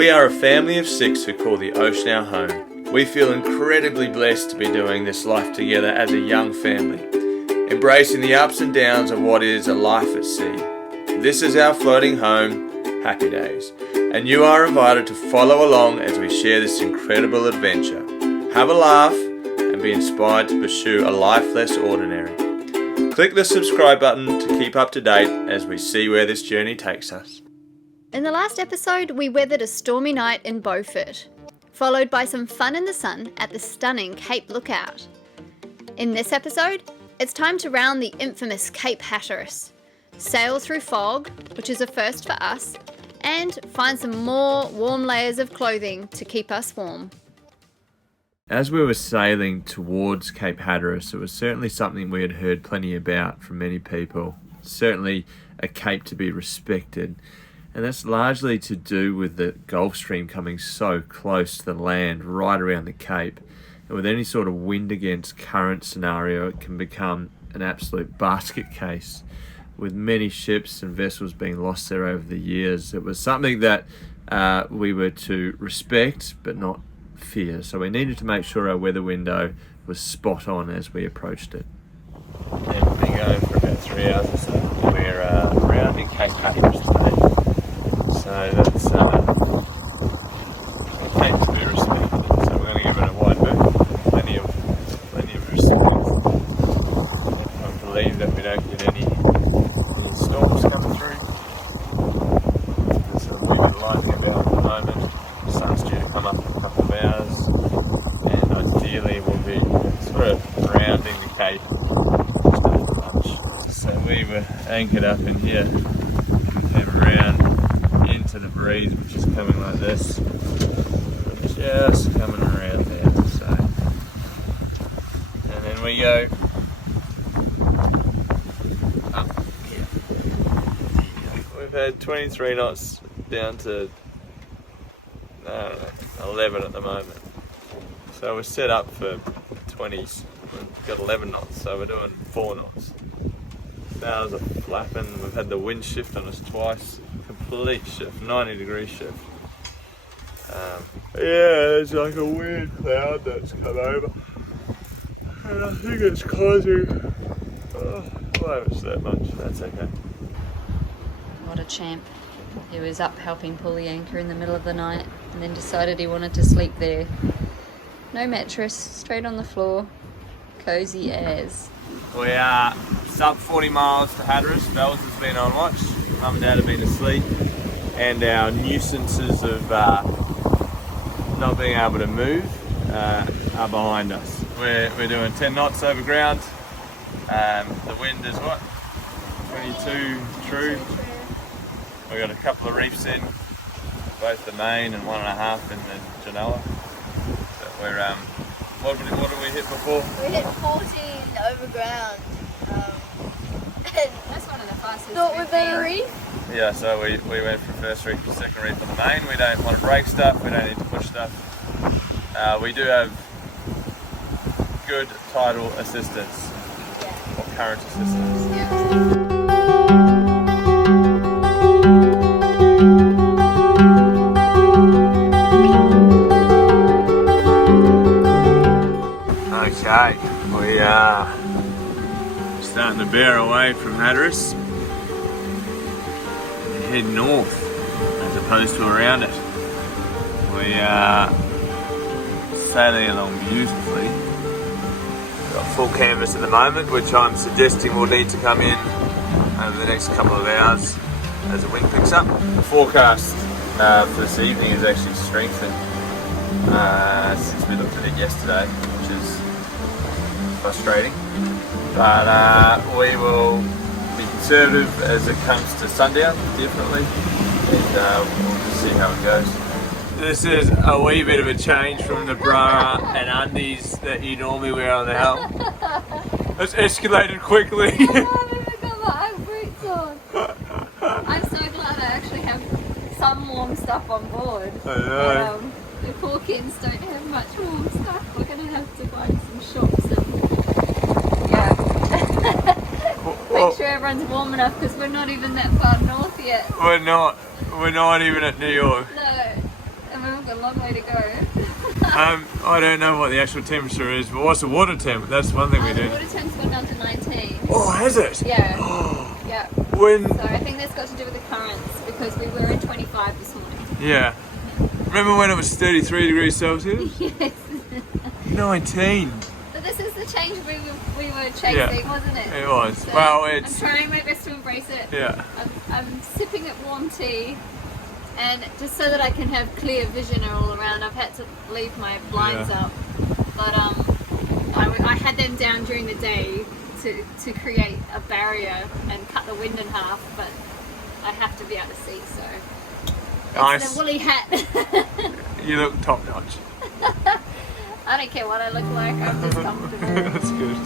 We are a family of 6 who call the ocean our home. We feel incredibly blessed to be doing this life together as a young family, embracing the ups and downs of what is a life at sea. This is our floating home, Happy Days, and you are invited to follow along as we share this incredible adventure. Have a laugh and be inspired to pursue a life less ordinary. Click the subscribe button to keep up to date as we see where this journey takes us. In the last episode, we weathered a stormy night in Beaufort, followed by some fun in the sun at the stunning Cape Lookout. In this episode, it's time to round the infamous Cape Hatteras, sail through fog, which is a first for us, and find some more warm layers of clothing to keep us warm. As we were sailing towards Cape Hatteras, it was certainly something we had heard plenty about from many people. Certainly a cape to be respected. And that's largely to do with the Gulf Stream coming so close to the land, right around the Cape. And with any sort of wind against current scenario, it can become an absolute basket case. With many ships and vessels being lost there over the years, it was something that we were to respect but not fear. So we needed to make sure our weather window was spot on as we approached it. And we've been going for about 3 hours or so. We're rounding Cape Hatteras today. So that's a cape to be respected. So we're going to give it a wide berth. Plenty of resistance. I believe that we don't get any storms coming through. There's a wee bit of lightning about at the moment. The sun's due to come up in a couple of hours, and ideally we'll be sort of rounding the cape just after lunch. So we were anchored up in here, came around into the breeze, which is coming like this, just coming around there. So, and then we go up here. We've had 23 knots down to 11 at the moment. So we're set up for 20s. We've got 11 knots, so we're doing 4 knots. Sails are flapping. We've had the wind shift on us twice. Complete shift, 90-degree shift. Yeah, there's like a weird cloud that's come over. And I think it's causing... I won't miss that much, that's okay. What a champ. He was up helping pull the anchor in the middle of the night and then decided he wanted to sleep there. No mattress, straight on the floor, cozy as. We are sub 40 miles to Hatteras. Bells has been on watch, Mum and Dad have been asleep, and our nuisances of not being able to move are behind us. We're doing 10 knots over ground. The wind is what? 22 true. We got a couple of reefs in, both the main and 1.5 in the Genoa. So we're what did we hit before? We hit 14 over ground. That's one of the fastest. Thought we'd better reef. Yeah, so we went from first reef to second reef on the main. We don't want to break stuff, we don't need to push stuff. We do have good tidal assistance, or current assistance. Okay, we are starting to bear away from Hatteras and head north as opposed to around it. We are sailing along beautifully. We've got full canvas at the moment, which I'm suggesting will need to come in over the next couple of hours as the wind picks up. The forecast for this evening is actually strengthened since we looked at it yesterday, which is frustrating, but we will be conservative as it comes to sundown, definitely, and we'll just see how it goes. This is a wee bit of a change from the bra and undies that you normally wear on the helm. It's escalated quickly. Oh, I've got my Ugg boots on. I'm so glad I actually have some warm stuff on board. I know. But, the poor kids don't have much warm stuff. We're going to have to find some shops and make sure everyone's warm enough because we're not even that far north yet. We're not even at New York. No. way to go. I don't know what the actual temperature is, but what's the water temp? That's one thing we The do. water temp's gone down to 19. Oh, has it? Yeah. Oh, Yeah. when? So I think that's got to do with the currents because we were in 25 this morning. Yeah. Remember when it was 33 degrees Celsius? Yes. 19. But this is the change we were chasing, wasn't it? It was. So Well, I'm it's. trying my best to embrace it. Yeah. I'm sipping at warm tea, and just so that I can have clear vision all around, I've had to leave my blinds up. But I had them down during the day to create a barrier and cut the wind in half, but I have to be able to see, so Nice. it's the woolly hat. You look top notch. I don't care what I look like, I'm just comfortable. That's good.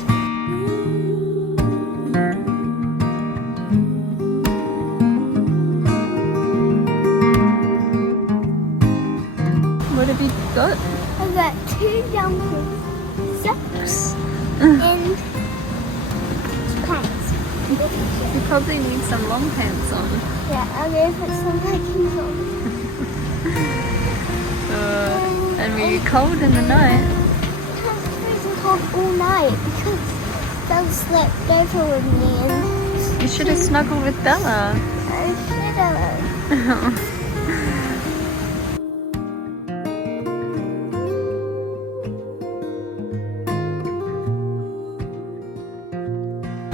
What have you got? I've got 2 jumpers, socks, and pants. You probably need some long pants on. Yeah, I'm going to put some leggings on. And were you cold in the night? I was freezing cold all night because Doug slept over with me and You should have snuggled with Bella. I should have.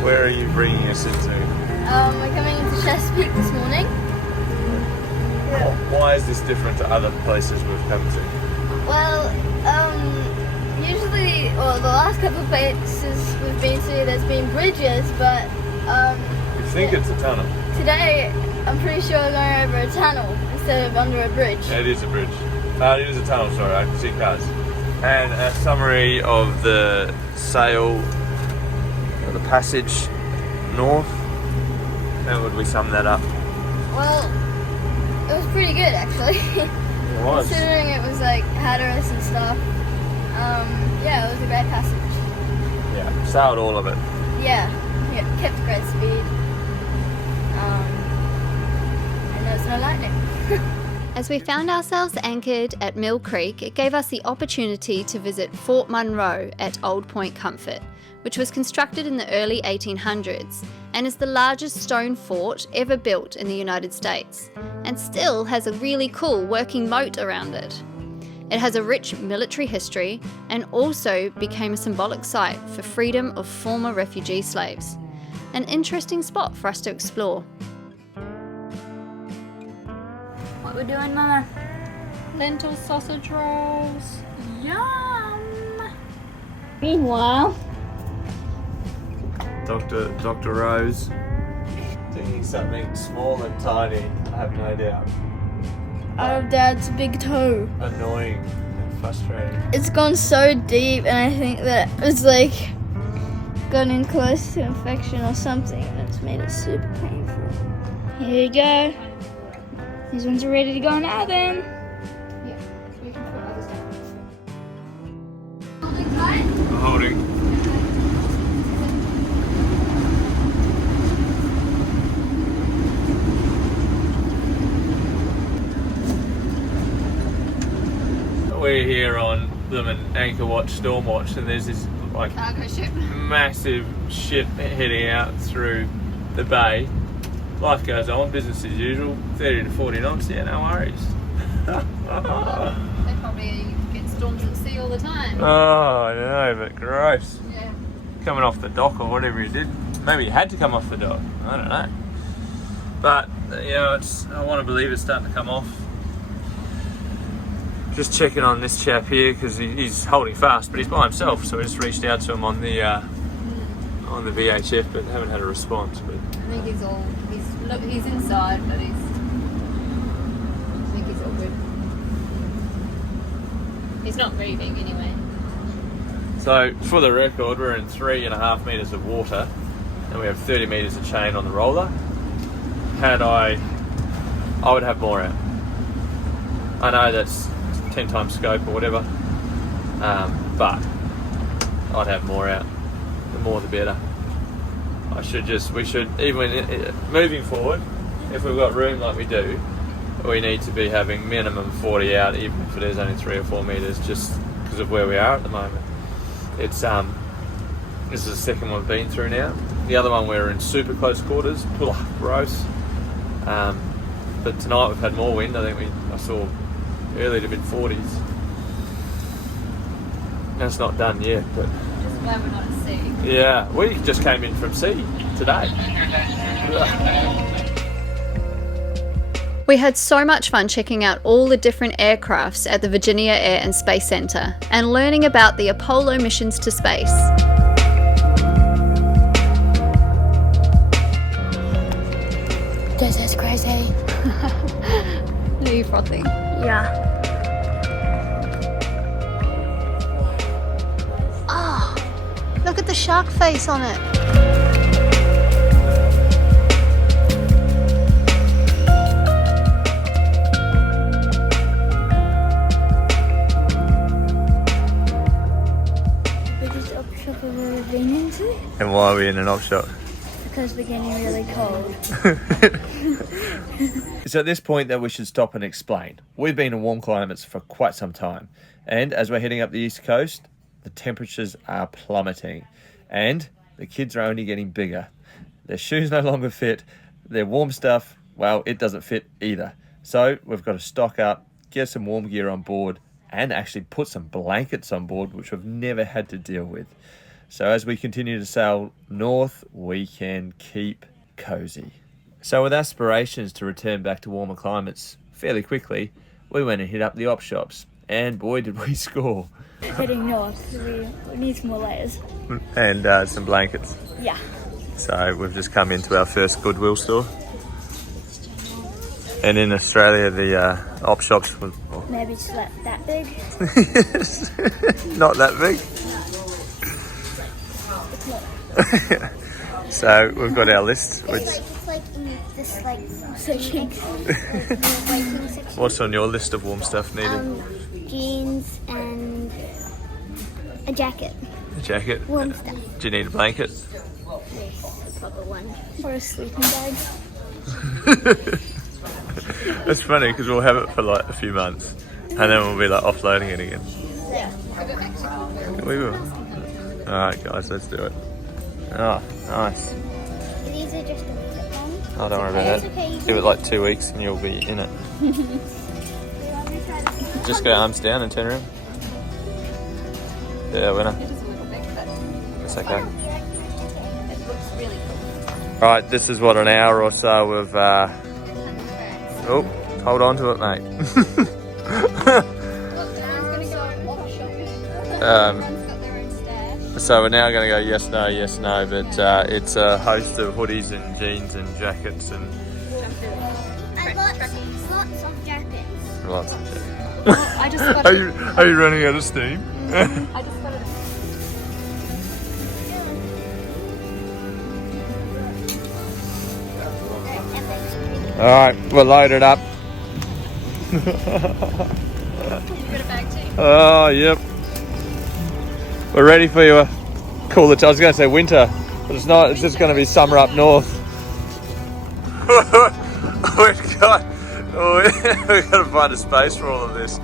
Where are you bringing us into? We're coming into Chesapeake this morning. Why is this different to other places we've come to? Well, usually, the last couple of places we've been to, there's been bridges, but You think it's a tunnel? today I'm pretty sure we're going over a tunnel instead of under a bridge. Yeah, it is a bridge. It is a tunnel, sorry, I can see cars. And a summary of the sail, or the passage north. How would we sum that up? Well, it was pretty good actually. It was. Considering it was like Hatteras and stuff. Yeah, it was a great passage. Yeah, sailed all of it. Yeah, kept great speed. And there was no lightning. As we found ourselves anchored at Mill Creek, it gave us the opportunity to visit Fort Monroe at Old Point Comfort, which was constructed in the early 1800s and is the largest stone fort ever built in the United States, and still has a really cool working moat around it. It has a rich military history and also became a symbolic site for freedom of former refugee slaves. An interesting spot for us to explore. What we're doing, Mama? Lentil sausage rolls. Yum! Meanwhile, Dr. Rose. Thinking something small and tiny, I have no doubt. out of Dad's big toe. Annoying and frustrating. It's gone so deep, and I think that it's like gotten close to infection or something, and it's made it super painful. Here you go. These ones are ready to go now then. Yeah, we can put other stuff. Holding. We're here on an anchor watch, storm watch, and there's this like Cargo ship. massive ship heading out through the bay. Life goes on, business as usual, 30 to 40 knots, yeah, no worries. They probably get storms at sea all the time. Oh, I know, but gross. Yeah. Coming off the dock or whatever you did. Maybe you had to come off the dock, I don't know. But, you know, I want to believe it's starting to come off. Just checking on this chap here because he's holding fast, but he's by himself, so we just reached out to him on the VHF, but haven't had a response. But I think he's inside, but I think he's all good. He's not moving anyway. so, for the record, we're in 3.5 meters of water, and we have 30 meters of chain on the roller. I would have more out. I know that's 10 times scope or whatever, but I'd have more out. The more the better. We should, even moving forward, if we've got room like we do, we need to be having minimum 40 out, even if it is only 3 or 4 metres, just because of where we are at the moment. It's this is the second one we've been through now. The other one we're in super close quarters. Gross. But tonight we've had more wind. I think I saw early to mid 40s. That's not done yet, but Just glad we're not at sea. yeah, we just came in from sea today. We had so much fun checking out all the different aircrafts at the Virginia Air and Space Center and learning about the Apollo missions to space. This is crazy. Are you frothing? Yeah. Oh, look at the shark face on it. Biggest op shop I've ever been into And why are we in an op shop? because we're getting really cold. It's at this point that we should stop and explain. We've been in warm climates for quite some time, and as we're heading up the east coast, the temperatures are plummeting, and the kids are only getting bigger. Their shoes no longer fit, their warm stuff, well, it doesn't fit either. So we've got to stock up, get some warm gear on board, and actually put some blankets on board, which we've never had to deal with. So as we continue to sail north, we can keep cozy. So with aspirations to return back to warmer climates fairly quickly, we went and hit up the op shops, and boy did we score. Heading north, we need some more layers. And some blankets. Yeah. So we've just come into our first Goodwill store. And in Australia, the op shops were Maybe it's like that big. not that big. So we've got our list. Which, It's like in this like section. Section. what's on your list of warm stuff needed? Jeans and a jacket. A jacket. Warm stuff. Do you need a blanket? Yes, a proper one. Or a sleeping bag. It's funny because we'll have it for like a few months, and then we'll be like offloading it again. Yeah. We will. All right, guys, let's do it. Oh, nice. These are just a little bit long. Oh, don't worry about It's that. okay, you Give it like 2 weeks and you'll be in it. Just go arms down and turn around. Yeah, winner. It is a little big, but It's okay. it looks really cool. Right, this is what, an hour or so of. Oh, hold on to it, mate. So we're now going to go yes, no, but it's a host of hoodies and jeans and jackets and And lots of jackets. lots of shit. I just got Are you running out of steam? I just got it. All right, we're loaded up. You got a bag too? Oh, yep. We're ready for you. Cool. I was going to say winter, but it's not. It's just going to be summer up north. we've got to find a space for all of this.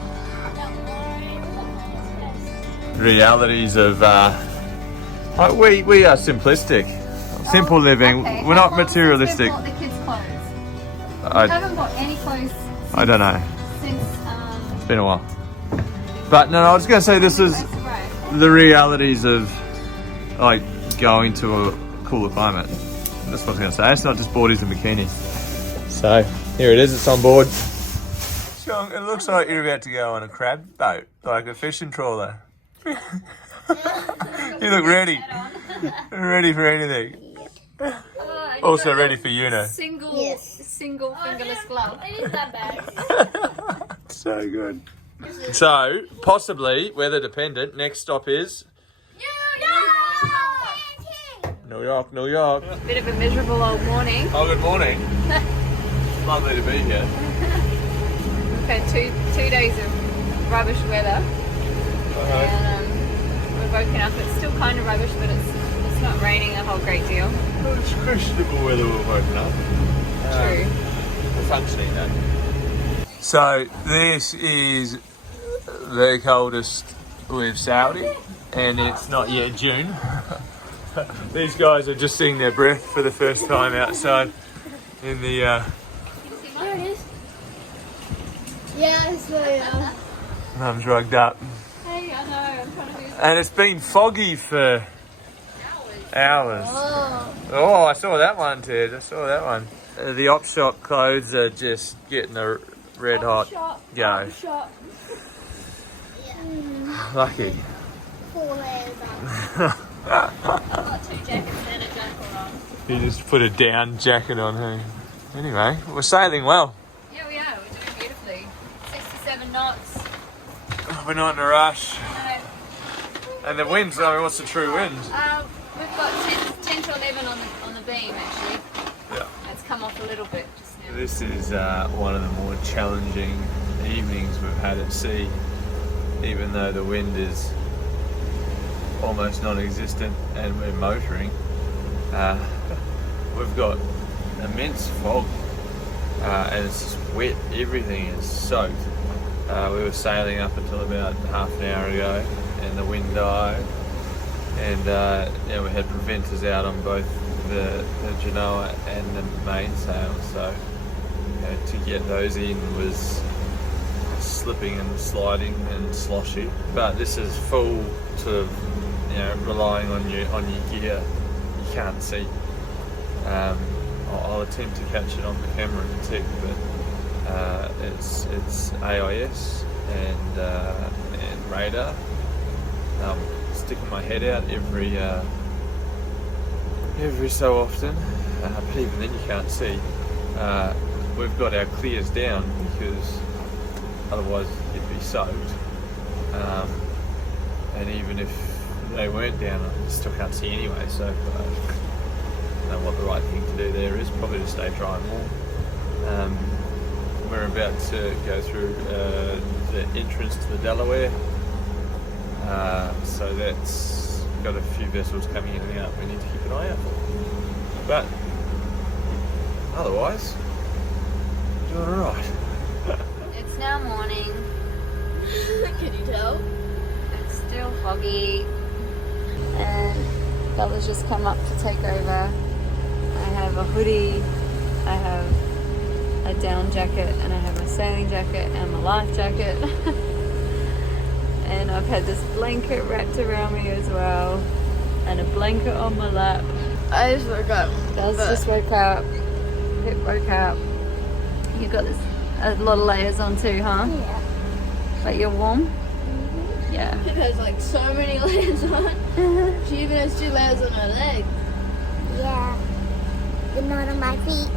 Realities of we are simplistic, simple living. Okay, We're how not long materialistic. since we've bought the kids' clothes? We I haven't bought any clothes don't know. since It's been a while. But no, I was going to say this is that's right. the realities of like going to a cooler climate. That's what I was going to say. It's not just boardies and bikinis. So here it is. It's on board. Sean, it looks like you're about to go on a crab boat, like a fishing trawler. You look ready. Ready for anything. Also ready for Una. Single fingerless glove. It is that bad. So good. So, possibly, weather dependent, next stop is New York, New York. Bit of a miserable old morning. Oh, good morning. Lovely to be here. We've had two days of rubbish weather, and we've woken up. It's still kind of rubbish, but it's not raining a whole great deal. It's questionable weather we're woken up. True. We're functioning though. So this is the coldest we've sailed in, and it's not yet June. These guys are just seeing their breath for the first time outside in the There it is. Yeah, so yeah. Mum's rugged up. Hey, I know, I'm trying to do And it's been foggy for hours. Oh. Oh, I saw that one, Ted. I saw that one. The op shop clothes are just getting a red hot go. Shot. Lucky. 4 layers up. I've got 2 jackets and a jacket on. You just put a down jacket on her. Anyway, we're sailing well. Yeah, we are. We're doing beautifully. 67 knots. We're not in a rush. No. And the winds, I mean, what's the true wind? We've got 10 to 11 on the beam, actually. Yeah. It's come off a little bit just now. This is one of the more challenging evenings we've had at sea, even though the wind is almost non-existent and we're motoring. We've got immense fog and it's just wet. Everything is soaked. We were sailing up until about half an hour ago and the wind died, and we had preventers out on both the Genoa and the mainsail, so to get those in was slipping and sliding and sloshy. But this is full sort of, relying on your gear. You can't see. I'll attempt to catch it on the camera in a tick, but it's AIS and radar. Sticking my head out every so often, but even then you can't see. We've got our clears down because otherwise you'd be soaked. And even if they weren't down, I still can't see anyway, so I don't know what the right thing to do there is. Probably to stay dry and warm. We're about to go through the entrance to the Delaware, so that's got a few vessels coming in and out we need to keep an eye out for. But otherwise, doing alright. It's now morning. Can you tell? It's still foggy. And Bella's just come up to take over. I have a hoodie, I have a down jacket, and I have my sailing jacket and my life jacket. And I've had this blanket wrapped around me as well, and a blanket on my lap. I just woke up. Bells just woke up. Pip woke up. You've got a lot of layers on too, huh? Yeah. But you're warm? Yeah. It has like so many layers on. She even has 2 layers on her leg. Yeah, but not on my feet.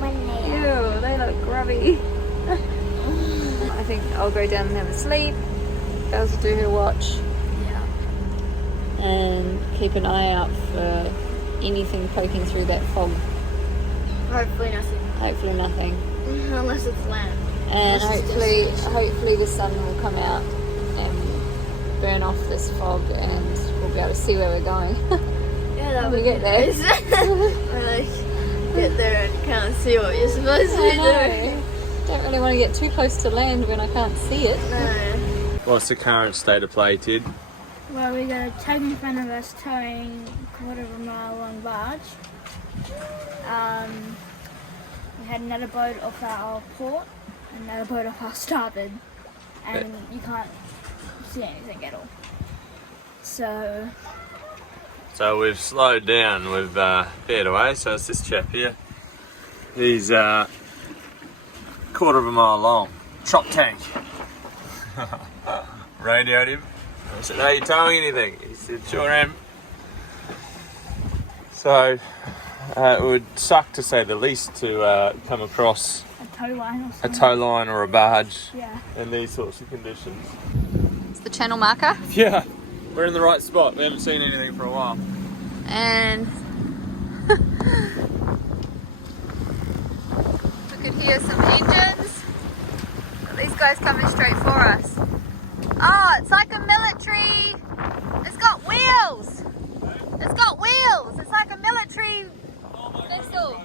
One layer. Ew, they look grubby. I think I'll go down and have a sleep. Bells will do her watch. Yeah. And keep an eye out for anything poking through that fog. Hopefully nothing. Hopefully nothing. Unless it's land. And Unless it's hopefully the sun will come out and burn off this fog, and we'll be able to see where we're going. Yeah, that When would we get there. nice. Or like get there and can't see what you're supposed to be doing. Don't really want to get too close to land when I can't see it. No. What's the current state of play, Tid? Well, we got a tug in front of us towing a quarter of a mile long barge. We had another boat off our port, another boat off our starboard, and you can't see anything at all. So So we've slowed down, we've veered away, so it's this chap here. He's quarter of a mile long, chop tank. Radioed him. I said, are you towing anything? He said, sure am. So it would suck, to say the least, to come across a tow line or a something. tow line or a barge Yeah. in these sorts of conditions. It's the channel marker. Yeah, we're in the right spot. We haven't seen anything for a while. And we could hear some engines. These guys coming straight for us. Oh, it's like a military. It's got wheels. It's got wheels. It's like a military vessel.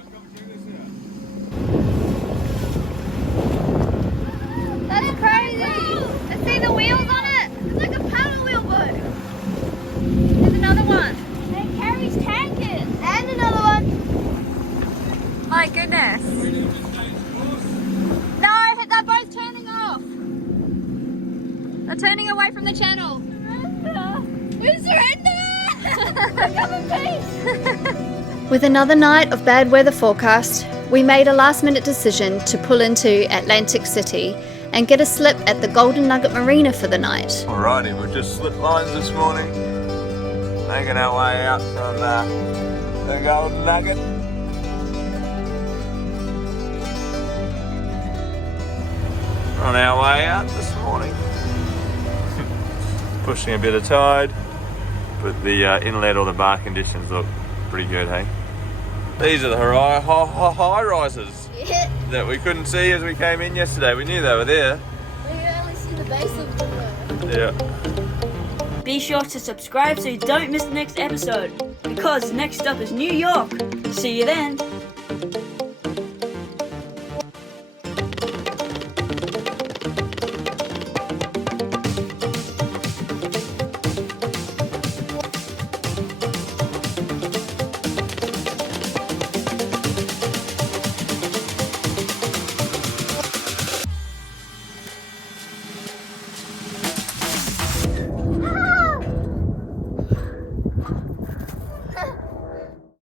are turning away from the channel. We surrender! With another night of bad weather forecast, we made a last-minute decision to pull into Atlantic City and get a slip at the Golden Nugget Marina for the night. Alrighty, we've just slipped lines this morning, making our way out from the Golden Nugget. On our way out this morning. Pushing a bit of tide, but the inlet or the bar conditions look pretty good, hey? These are the high rises that we couldn't see as we came in yesterday. We knew they were there. We only see the base of them. Yeah. Be sure to subscribe so you don't miss the next episode, because next up is New York. See you then.